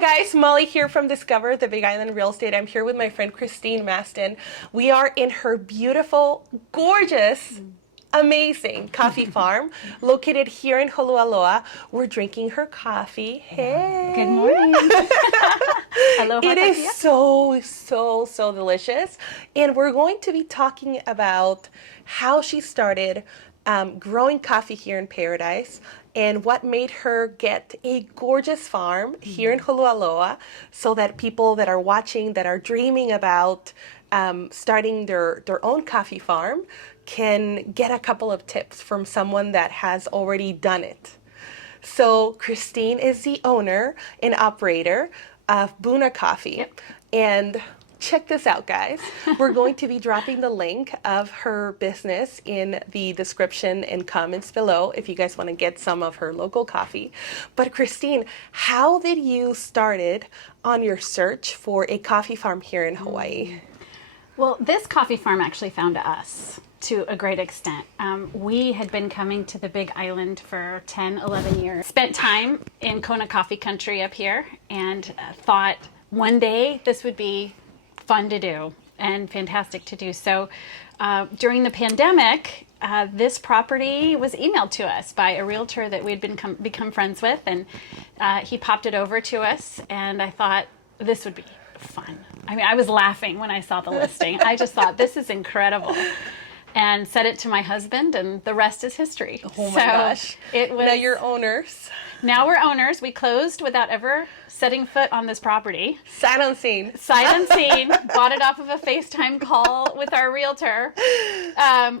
guys, Maly here from Discover the Big Island Real Estate. I'm here with my friend Christine Mastin. We are in her beautiful, gorgeous, amazing coffee farm located here in Holualoa. We're drinking her coffee. Hey. Good morning. Aloha. It is so delicious. And we're going to be talking about how she started growing coffee here in Paradise and what made her get a gorgeous farm here in Holualoa so that people that are watching, that are dreaming about starting their own coffee farm can get a couple of tips from someone that has already done it. So Christine is the owner and operator of Buna Coffee. Yep. And check this out, guys. We're going to be dropping the link of her business in the description and comments below if you guys want to get some of her local coffee. But Christine, how did you started on your search for a coffee farm here in Hawaii? Well, this coffee farm actually found us to a great extent. We had been coming to the Big Island for 10, 11 years. Spent time in Kona Coffee country up here and thought one day this would be fun to do and fantastic to do. So during the pandemic, this property was emailed to us by a realtor that we'd become friends with, and he popped it over to us, and I thought this would be fun. I mean, I was laughing when I saw the listing. I just thought, this is incredible. And said it to my husband, and the rest is history. Oh my gosh. It was, now you're owners. Now we're owners. We closed without ever setting foot on this property. Sight unseen. Sight unseen. Bought it off of a FaceTime call with our realtor,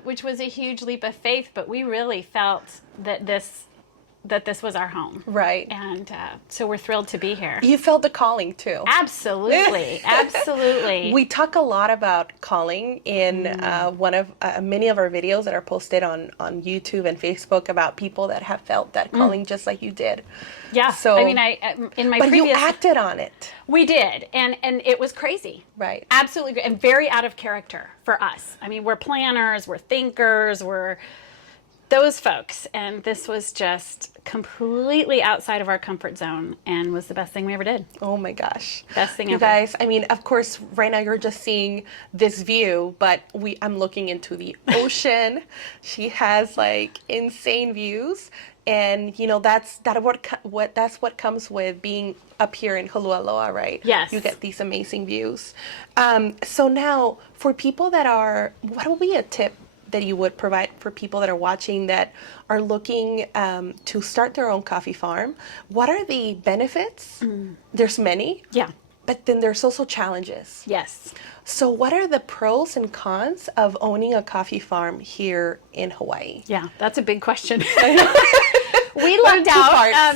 which was a huge leap of faith, but we really felt that this was our home. Right. And so we're thrilled to be here. You felt the calling too. Absolutely. Absolutely. We talk a lot about calling in one of many of our videos that are posted on YouTube and Facebook about people that have felt that calling just like you did. Yeah. So I mean, in my but previous, you acted on it. We did, and it was crazy. Right. Absolutely, and very out of character for us. I mean, we're planners, we're thinkers, we're those folks, and this was just completely outside of our comfort zone and was the best thing we ever did. Oh my gosh. Best thing you ever. Guys, I mean, of course, right now you're just seeing this view, but I'm looking into the ocean. She has like insane views, and you know that's what comes with being up here in Holualoa, right? Yes. You get these amazing views. So now, for people that are, what would be a tip that you would provide for people that are watching that are looking to start their own coffee farm? What are the benefits? There's many. Yeah. But then there's also challenges. Yes. So what are the pros and cons of owning a coffee farm here in Hawaii? Yeah, that's a big question. We lucked out.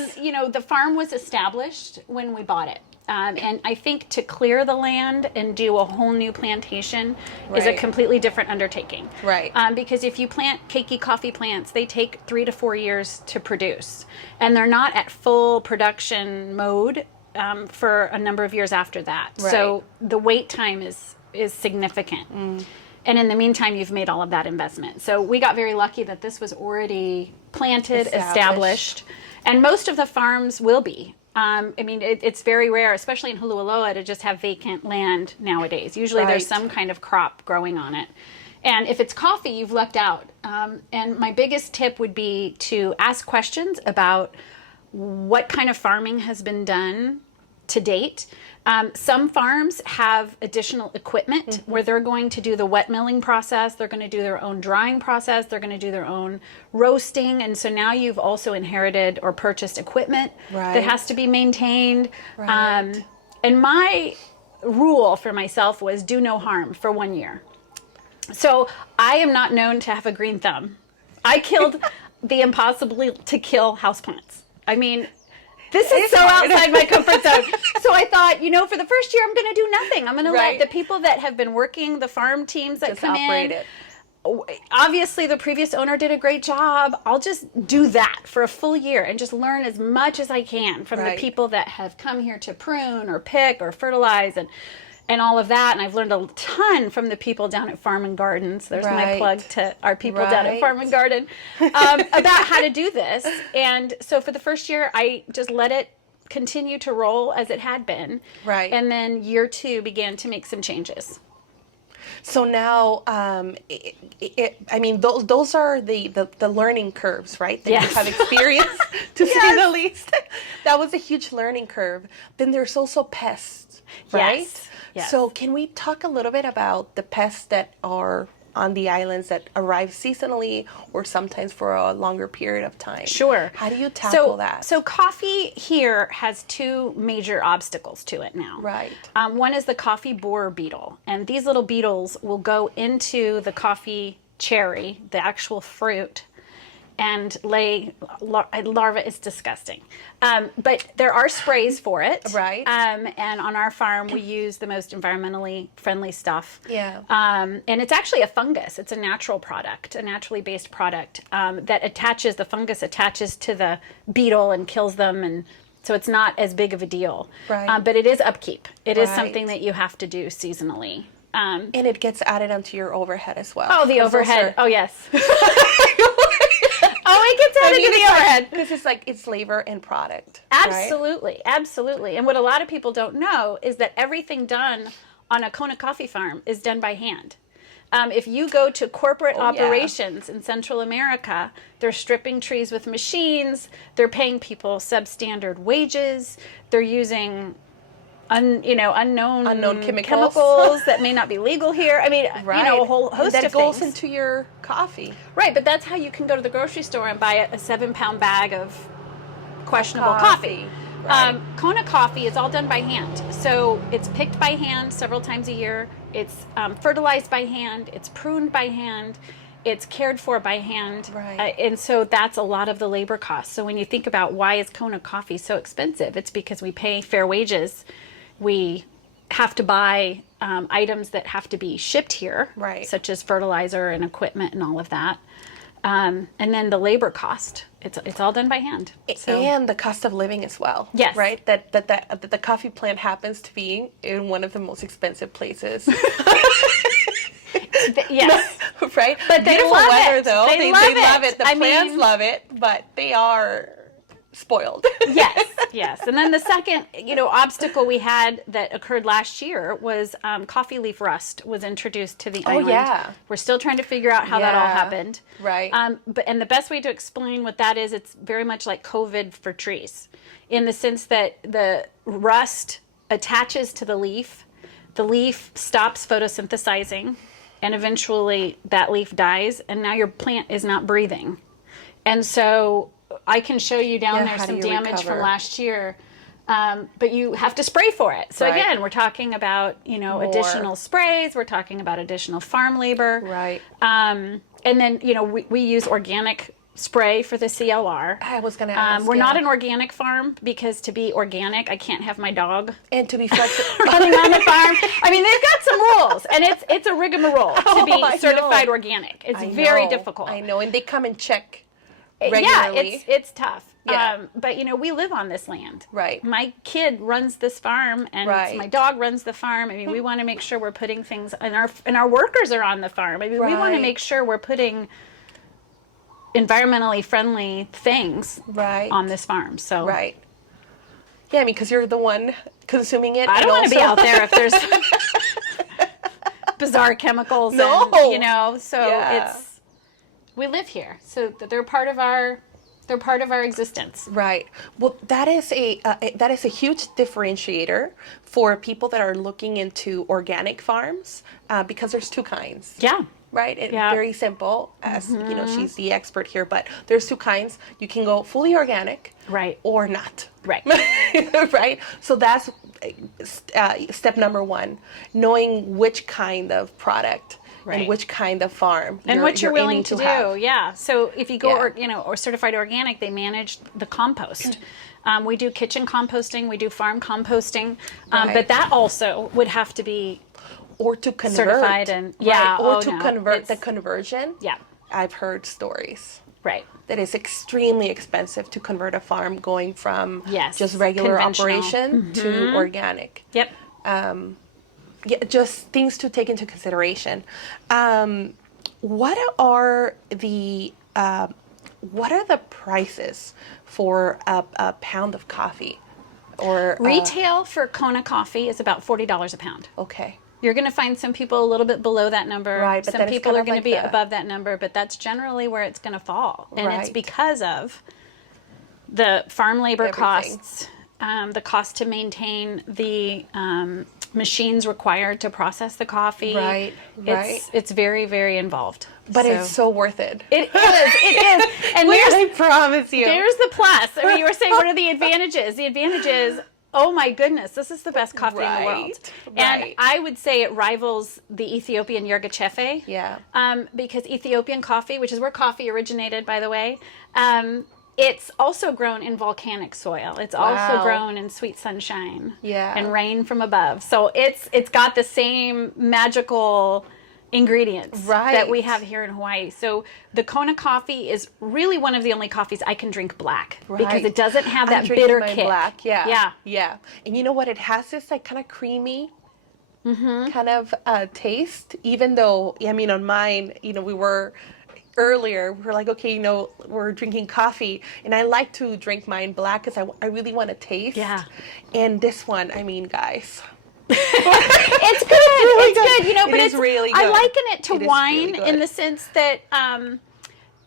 The farm was established when we bought it. And I think to clear the land and do a whole new plantation is a completely different undertaking. Right. Because if you plant keiki coffee plants, they take 3 to 4 years to produce. And they're not at full production mode for a number of years after that. Right. So the wait time is significant. And in the meantime, you've made all of that investment. So we got very lucky that this was already planted, established. And most of the farms will be. I mean, it's very rare, especially in Holualoa, to just have vacant land nowadays. Usually there's some kind of crop growing on it. And if it's coffee, you've lucked out. And my biggest tip would be to ask questions about what kind of farming has been done to date. Some farms have additional equipment where they're going to do the wet milling process, they're going to do their own drying process, they're going to do their own roasting, and so now you've also inherited or purchased equipment that has to be maintained. Right. And my rule for myself was do no harm for 1 year. So I am not known to have a green thumb. I killed the impossible to kill houseplants. I mean, this is so outside my comfort zone. So I thought, for the first year, I'm going to do nothing. I'm going to let the people that have been working, the farm teams that come in. It. Obviously, the previous owner did a great job. I'll just do that for a full year and just learn as much as I can from the people that have come here to prune or pick or fertilize and all of that. And I've learned a ton from the people down at Farm and Gardens. There's my plug to our people down at Farm and Garden about how to do this. And so for the first year, I just let it continue to roll as it had been. Right. And then year 2 began to make some changes. So now, I mean, those are the learning curves, right? That Yes. you have experienced, to say the least. That was a huge learning curve. Then there's also pests, right? Yes. Yes. So can we talk a little bit about the pests that are on the islands that arrive seasonally or sometimes for a longer period of time? Sure. How do you tackle that? So coffee here has 2 major obstacles to it now. Right. One is the coffee borer beetle, and these little beetles will go into the coffee cherry, the actual fruit, and lay larvae. It's disgusting. But there are sprays for it. Right. And on our farm, we use the most environmentally friendly stuff. Yeah. And it's actually a fungus. It's a natural product, a naturally based product that attaches, the fungus attaches to the beetle and kills them. And so it's not as big of a deal. Right. But it is upkeep. It is Right. something that you have to do seasonally. And it gets added onto your overhead as well. Oh, the 'Cause those overhead. are- Oh, yes. Oh, it gets added to the overhead. Because it's like it's labor and product. Right? Absolutely, absolutely. And what a lot of people don't know is that everything done on a Kona Coffee farm is done by hand. If you go to corporate operations in Central America, they're stripping trees with machines. They're paying people substandard wages. They're using unknown chemicals that may not be legal here. I mean, Right. a whole host that of goes things. into your coffee. Right, but that's how you can go to the grocery store and buy a 7-pound bag of questionable coffee. Right. Kona Coffee is all done by hand. So it's picked by hand several times a year. It's fertilized by hand. It's pruned by hand. It's cared for by hand. Right. And so that's a lot of the labor costs. So when you think about why is Kona Coffee so expensive, it's because we pay fair wages. We have to buy items that have to be shipped here, Right. such as fertilizer and equipment and all of that. And then the labor cost, it's all done by hand. So, And the cost of living as well. Yes. Right? That the coffee plant happens to be in one of the most expensive places. yes. Right? But they Beautiful love weather, it. though. They love love it. it. The I plants mean- love it, but they are spoiled. Yes. And then the second, obstacle we had that occurred last year was coffee leaf rust was introduced to the island. yeah. We're still trying to figure out how that all Yeah. happened. Right. And the best way to explain what that is, it's very much like COVID for trees, in the sense that the rust attaches to the leaf stops photosynthesizing, and eventually that leaf dies, and now your plant is not breathing. And so I can show you down there how do some you damage recover? from last year, but you have to spray for it. So Right. again, we're talking about additional sprays. We're talking about additional farm labor. Right. And then we use organic spray for the CLR. I was going to ask. We're not an organic farm because to be organic, I can't have my dog And to be flexible. running on the farm. I mean, they've got some rules, and it's a rigmarole to be I certified know. organic. It's I very know. difficult. I know. And they come and check Yeah, regularly. it's tough. Yeah. But we live on this land. Right. My kid runs this farm, and Right. my dog runs the farm. I mean, we want to make sure we're putting things, and our workers are on the farm. I mean, we want to Right. make sure we're putting environmentally friendly things Right. on this farm. So Right. Yeah, I mean, because you're the one consuming it. I and don't want to be also- out there if there's bizarre chemicals. No. And, so Yeah. we live here, so they're part of our existence. Right. Well, that is a huge differentiator for people that are looking into organic farms because there's 2 kinds. Yeah. Right? And Yeah. very simple, as she's the expert here, but there's 2 kinds. You can go fully organic, Right. or not. Right. Right? So that's step number 1, knowing which kind of product Right. and which kind of farm And what you're willing aiming to do, have. yeah. So if you go, Yeah. or certified organic, they manage the compost. We do kitchen composting, we do farm composting, Right. but that also would have to be Or to convert. certified and Right, or oh, to no, convert the it's- conversion. Yeah. I've heard stories Right. that it's extremely expensive to convert a farm going from Yes, just regular conventional. operation to organic. Yep. Yeah, just things to take into consideration. What are the prices for a pound of coffee Or Retail for Kona Coffee is about $40 a pound. Okay. You're going to find some people a little bit below that number. Right, but some then it's people kind are of going like to be the- above that number, but that's generally where it's going to fall. And it's Right. because of the farm labor Everything. costs, the cost to maintain the machines required to process the coffee. Right, right. It's very, very involved. But it's so worth it. It is. And I promise you. there's the plus. I mean, you were saying, what are the advantages? The advantage is, oh my goodness, this is the best coffee in the world. And Right. I would say it rivals the Ethiopian yerga chefe. Yeah. Because Ethiopian coffee, which is where coffee originated, by the way, it's also grown in volcanic soil. It's also Wow. grown in sweet sunshine. Yeah. And rain from above. So it's got the same magical ingredients that we Right. have here in Hawaii. So the Kona coffee is really one of the only coffees I can drink black because Right. it doesn't have I'm that drinking bitter mine kick. black. Yeah. Yeah. Yeah. And you know what? It has this like kind of creamy kind of taste, even though, I mean, on mine, we were like, okay, we're drinking coffee, and I like to drink mine black because I really want to taste. Yeah. And this one, I mean, guys. It's good. really It's good. good. But It is it's really I good. liken it to It is wine really good. in the sense that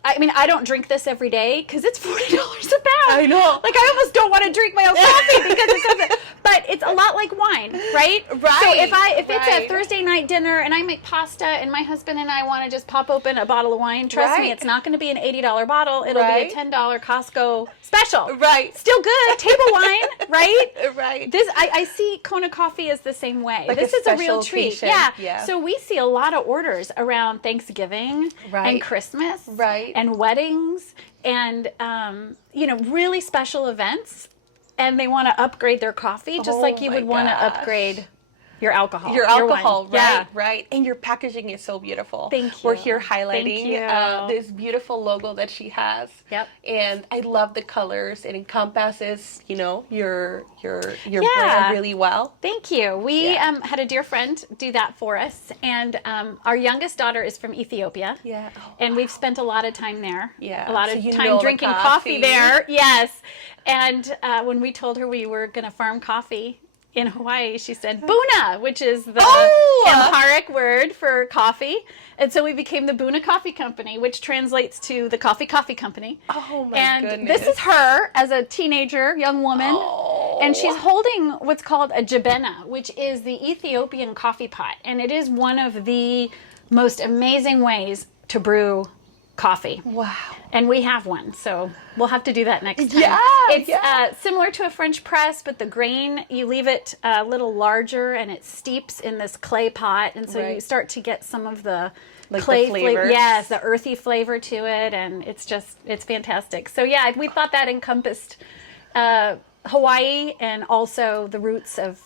I mean, I don't drink this every day because it's $40 a pound. I know. Like, I almost don't want to drink my own coffee because it's but it's a lot like wine, right? Right, So if it's a right. Thursday night dinner and I make pasta and my husband and I want to just pop open a bottle of wine, trust me, Right. it's not going to be an $80 bottle. It'll Right. be a $10 Costco special. Right. Still good. Table wine, right? Right. This I see Kona Coffee as the same way. Like This a is a real special treat. occasion. Yeah. Yeah. So we see a lot of orders around Thanksgiving Right. and Christmas Right. and weddings and really special events, and they want to upgrade their coffee just Oh like you my would want to gosh. upgrade your alcohol. Your wine. alcohol, right, Yeah. right. And your packaging is so beautiful. Thank We're you. here highlighting Thank you. this beautiful logo that she has. Yep. And I love the colors. It encompasses, your Yeah. brand really well. Thank you. We Yeah. had a dear friend do that for us, and our youngest daughter is from Ethiopia. Yeah. Oh, And we've spent a lot of time there. Yeah. A lot So of you know time the drinking coffee. coffee there. Yes. And when we told her we were going to farm coffee in Hawaii, she said Buna, which is the Amharic word for coffee. And so we became the Buna Coffee Company, which translates to the Coffee Company. Oh my and goodness. this is her as a teenager, young woman. Oh. And she's holding what's called a jabena, which is the Ethiopian coffee pot. And it is one of the most amazing ways to brew coffee. Wow. And we have one, so we'll have to do that next time. Yeah, It's yeah. similar to a French press, but the grain, you leave it a little larger and it steeps in this clay pot. And so you Right. start to get some of the Like the clay flavors. Yes, the earthy flavor to it. And it's fantastic. So yeah, we thought that encompassed Hawaii and also the roots of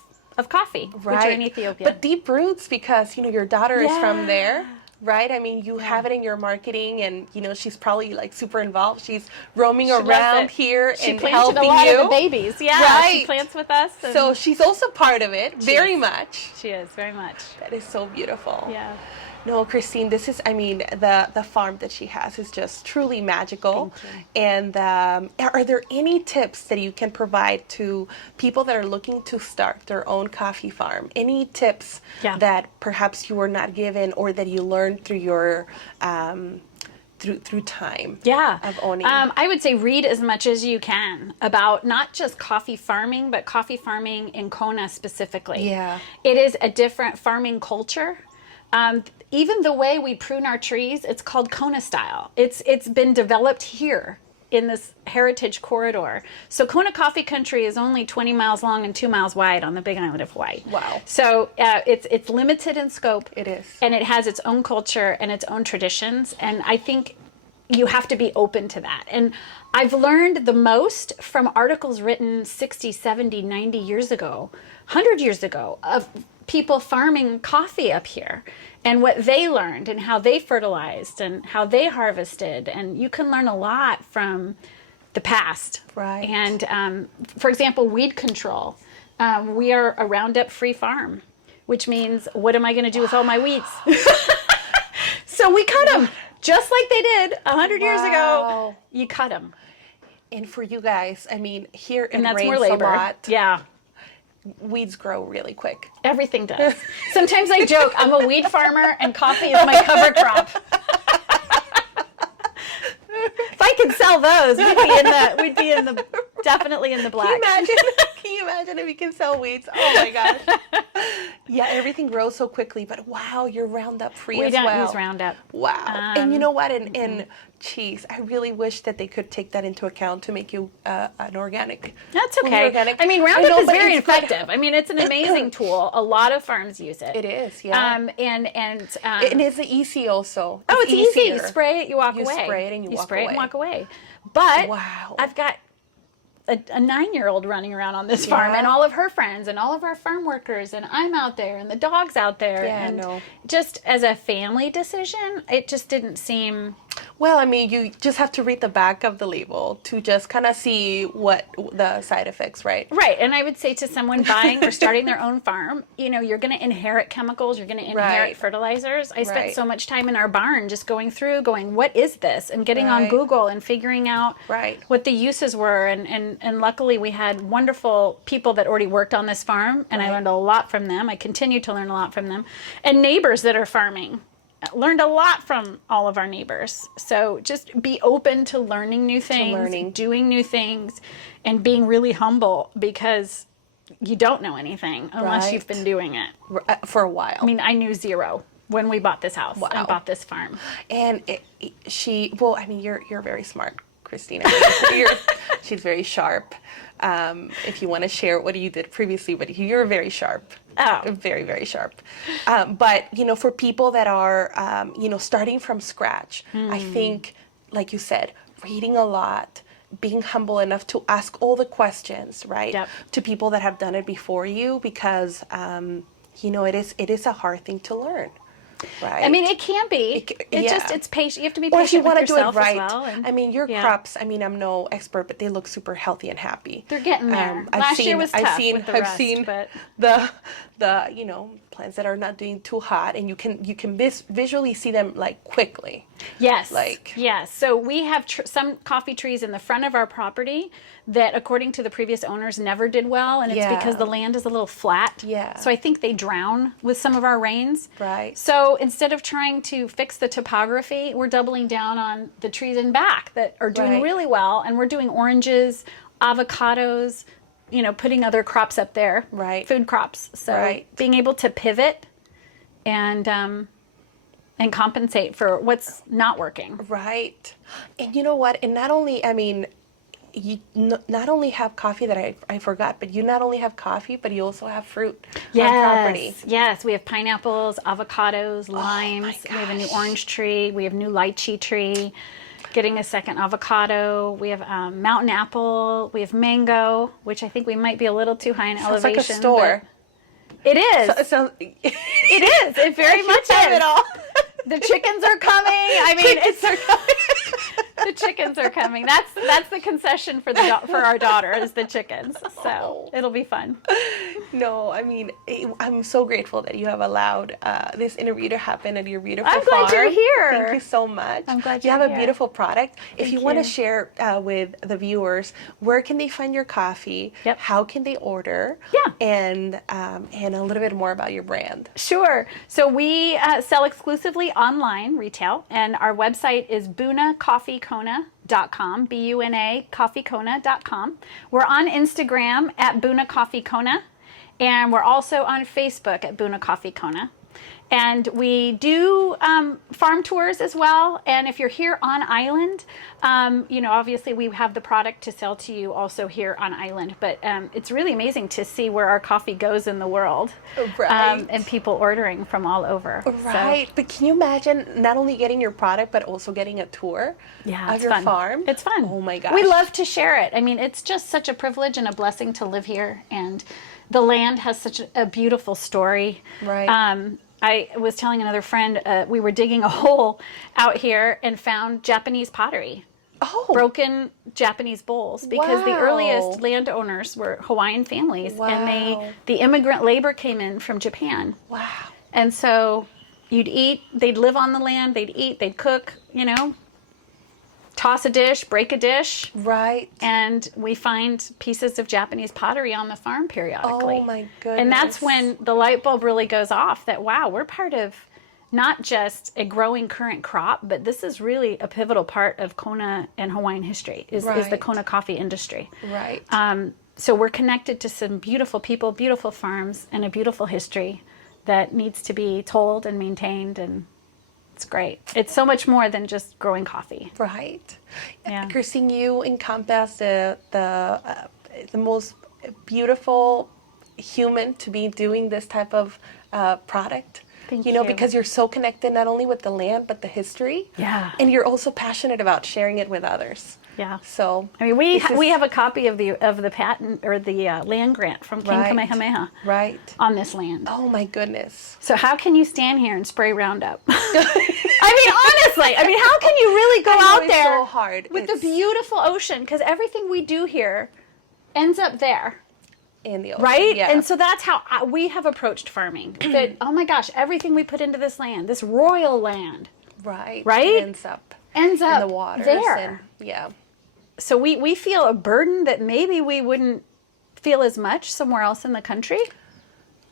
coffee, which are in Ethiopia. But deep roots because, your daughter is from Yeah. there. Right? I mean, you have it in your marketing and, she's probably like super involved. She's roaming She loves around it. here She and planted helping a lot you. of the babies. Yeah, she Right. plants with us. And So she's also part of it, very much. she is very much. That is so beautiful. Yeah. No, Christine, this is, the farm that she has is just truly magical. And are there any tips that you can provide to people that are looking to start their own coffee farm? Any tips Yeah. that perhaps you were not given or that you learned through your through time of owning? I would say read as much as you can about not just coffee farming, but coffee farming in Kona specifically. Yeah. It is a different farming culture. Even the way we prune our trees, it's called Kona style. It's been developed here in this heritage corridor. So Kona Coffee Country is only 20 miles long and 2 miles wide on the Big Island of Hawaii. Wow. So it's limited in scope. It is. And it has its own culture and its own traditions. And I think you have to be open to that. And I've learned the most from articles written 60, 70, 90 years ago, 100 years ago, of people farming coffee up here and what they learned and how they fertilized and how they harvested. And you can learn a lot from the past. Right. And for example, weed control. We are a Roundup free farm, which means what am I going to do with all my weeds? So we cut them just like they did 100 years ago. Wow. You cut them. And for you guys, I mean, here it And that's rains more labor. a lot. Yeah. Weeds grow really quick. Everything does. Sometimes I joke, I'm a weed farmer and coffee is my cover crop. If I could sell those, we'd be definitely in the black. Can you imagine if you can sell weeds? Oh my gosh. Yeah, everything grows so quickly, but wow, you're Roundup free as well. We don't use Roundup. Wow. And you know what? And cheese, I really wish that they could take that into account to make you an organic. That's okay. Organic. I mean, Roundup is very it's good. effective. I mean, it's an amazing tool. A lot of farms use it. It is, yeah. And it's easy also. oh, it's easy. easier. You spray it, you walk away. You spray it and you walk spray away. it and walk away. But Wow. I've got a 9-year-old running around on this farm, Yeah. and all of her friends and all of our farm workers, and I'm out there and the dog's out there. Yeah, and no. just as a family decision, it just didn't seem. Well, I mean, you just have to read the back of the label to just kind of see what the side effects, right? Right. And I would say to someone buying or starting their own farm, you're going to inherit chemicals, you're going to inherit Right. fertilizers. I spent Right. so much time in our barn just going, what is this? And getting on Right. Google and figuring out Right. what the uses were. And luckily we had wonderful people that already worked on this farm, and I Right. learned a lot from them. I continue to learn a lot from them. And neighbors that are farming. Learned a lot from all of our neighbors. So just be open to learning new things, doing new things, and being really humble, because you don't know anything unless Right. you've been doing it. For a while. I mean, I knew zero when we bought this house Wow. and bought this farm. And you're very smart, Christina. She's very sharp. If you want to share what you did previously, but you're very sharp. Oh. Very, very sharp. But, for people that are, starting from scratch, I think, like you said, reading a lot, being humble enough to ask all the questions, right? Yep. To people that have done it before you, because, it is a hard thing to learn. Right. I mean, it can be. It's patient. You have to be Or if you patient with want to do it yourself right. as well. And, I mean, your yeah. crops, I'm no expert, but they look super healthy and happy. They're getting there. Last year was tough with the rust, but the plants that are not doing too hot, and you can visually see them like quickly. Yes. Like. Yes. So we have some coffee trees in the front of our property that, according to the previous owners, never did well. And it's Yeah. because the land is a little flat. Yeah. So I think they drown with some of our rains. Right. So instead of trying to fix the topography, we're doubling down on the trees in back that are doing Right. really well. And we're doing oranges, avocados, putting other crops up there. Right. Food crops. So Right. being able to pivot and compensate for what's not working. Right. And you know what? And not only, you not only have coffee that I forgot, but you not only have coffee, but you also have fruit on property. Yes, we have pineapples, avocados, limes. We have a new gosh. orange tree. We have new lychee tree. Getting a second avocado. We have mountain apple. We have mango, which I think we might be a little too high in Sounds elevation. like a store. It is. So, It is. It very much have is. it all. The chickens are coming. I mean, the chickens are coming. That's the concession for our daughter is the chickens. So it'll be fun. No, I'm so grateful that you have allowed this interview to happen at your beautiful I'm glad farm. you're here. Thank you so much. I'm glad you you're have here. a beautiful product. If Thank you want to you. share with the viewers, where can they find your coffee? Yep. How can they order? Yeah. And a little bit more about your brand. Sure. So we sell exclusively online retail, and our website is bunacoffeekona.com, B-U-N-A, coffeekona.com. We're on Instagram at Buna Coffee Kona, and we're also on Facebook at Buna Coffee Kona. And we do farm tours as well. And if you're here on island, obviously we have the product to sell to you also here on island. But it's really amazing to see where our coffee goes in the world. Right. And people ordering from all over. Right. So, But can you imagine not only getting your product, but also getting a tour of it's your fun. farm? It's fun. Oh my gosh. We love to share it. I mean, it's just such a privilege and a blessing to live here. And the land has such a beautiful story. Right. I was telling another friend, we were digging a hole out here and found Japanese pottery. Oh. Broken Japanese bowls, because the Wow. earliest landowners were Hawaiian families. Wow. And the immigrant labor came in from Japan. Wow. And so you'd eat, they'd live on the land, they'd eat, they'd cook, toss a dish, break a dish. Right. And we find pieces of Japanese pottery on the farm periodically. Oh my goodness. And that's when the light bulb really goes off that, wow, we're part of not just a growing current crop, but this is really a pivotal part of Kona and Hawaiian history, is the Kona coffee industry. Right. So we're connected to some beautiful people, beautiful farms, and a beautiful history that needs to be told and maintained, and it's great. It's so much more than just growing coffee. Right. Yeah. Christine, you encompass the most beautiful human to be doing this type of product. Thank you know, you. because you're so connected not only with the land but the history. Yeah. And you're also passionate about sharing it with others. Yeah. So I mean, we have a copy of the patent or the land grant from King Kamehameha on this land. Oh my goodness. So how can you stand here and spray Roundup? I mean, honestly, how can you really go out there so hard. with the beautiful ocean? Because everything we do here ends up there. In the ocean, right? Yeah. And so that's how we have approached farming. That, oh my gosh, everything we put into this land, this royal land, right? ends up in the water there. Yeah. So we feel a burden that maybe we wouldn't feel as much somewhere else in the country.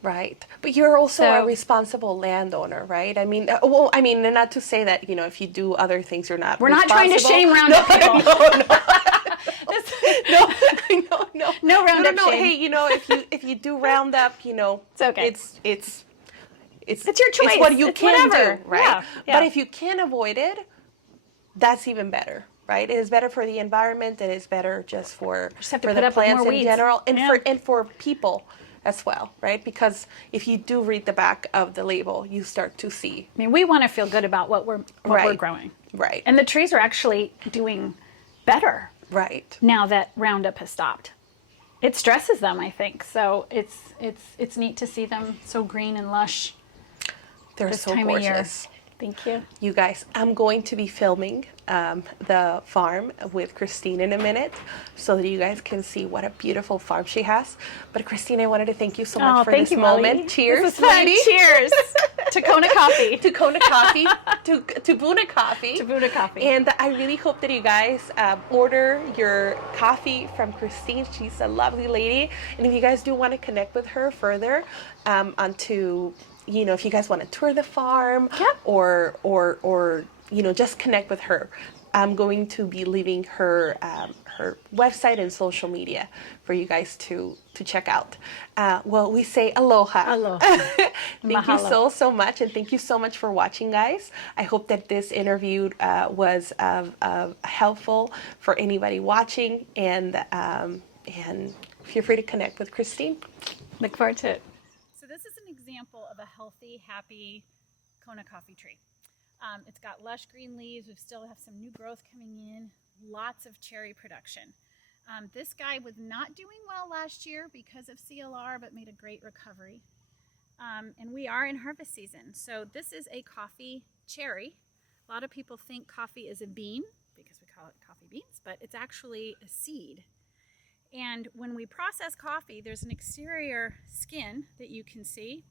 Right. But you're also a responsible landowner, right? I mean, and not to say that, if you do other things, you're not We're not trying to shame Roundup people. No Roundup shame. Hey, if you do Roundup, it's okay. It's your choice. It's what you can do, right? Yeah. But if you can avoid it, that's even better, right? It is better for the environment. It is better just for the plants in general, and for people as well, right? Because if you do read the back of the label, you start to see. I mean, we want to feel good about what we're growing, right? And the trees are actually doing better, right? Now that Roundup has stopped. It stresses them, I think. So it's neat to see them so green and lush. They're so gorgeous. Thank you. You guys, I'm going to be filming the farm with Christine in a minute so that you guys can see what a beautiful farm she has. But Christine, I wanted to thank you so much for this moment. Maly. Cheers, this was lady. Cheers to Kona Coffee. To Kona Coffee. to Buna Coffee. To Buna Coffee. And I really hope that you guys order your coffee from Christine. She's a lovely lady. And if you guys do want to connect with her further onto... if you guys want to tour the farm or just connect with her, I'm going to be leaving her her website and social media for you guys to check out. Well, we say aloha. Aloha. Thank you so much, and thank you so much for watching, guys. I hope that this interview was helpful for anybody watching, and feel free to connect with Christine. Look forward to it. So this is an example of a healthy, happy Kona coffee tree. It's got lush green leaves. We still have some new growth coming in. Lots of cherry production. This guy was not doing well last year because of CLR, but made a great recovery. And we are in harvest season. So this is a coffee cherry. A lot of people think coffee is a bean because we call it coffee beans, but it's actually a seed. And when we process coffee, there's an exterior skin that you can see.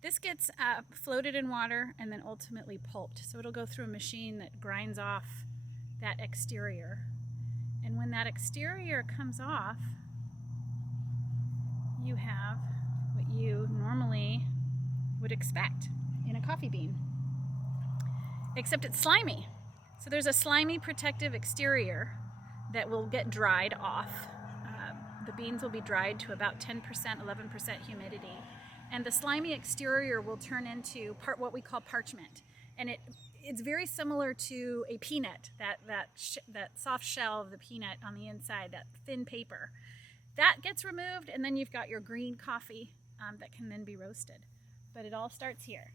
This gets floated in water and then ultimately pulped. So it'll go through a machine that grinds off that exterior. And when that exterior comes off, you have what you normally would expect in a coffee bean. Except it's slimy. So there's a slimy protective exterior that will get dried off. The beans will be dried to about 10%, 11% humidity. And the slimy exterior will turn into what we call parchment. And it's very similar to a peanut, that soft shell of the peanut on the inside, that thin paper. That gets removed, and then you've got your green coffee that can then be roasted. But it all starts here.